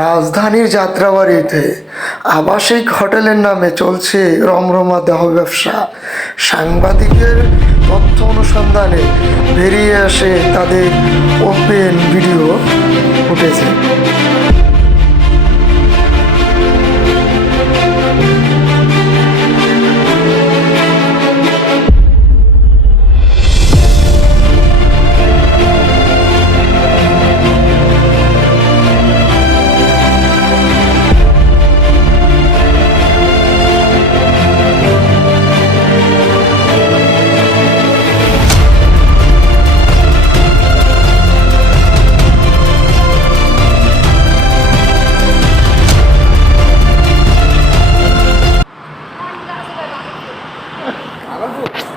রাজধানীর যাত্রাবাড়িতে আবাসিক হোটেলের নামে চলছে রমরমা দেহ ব্যবসা। সাংবাদিকের তথ্য অনুসন্ধানে বেরিয়ে আসে তাদের ওপেন 아이고.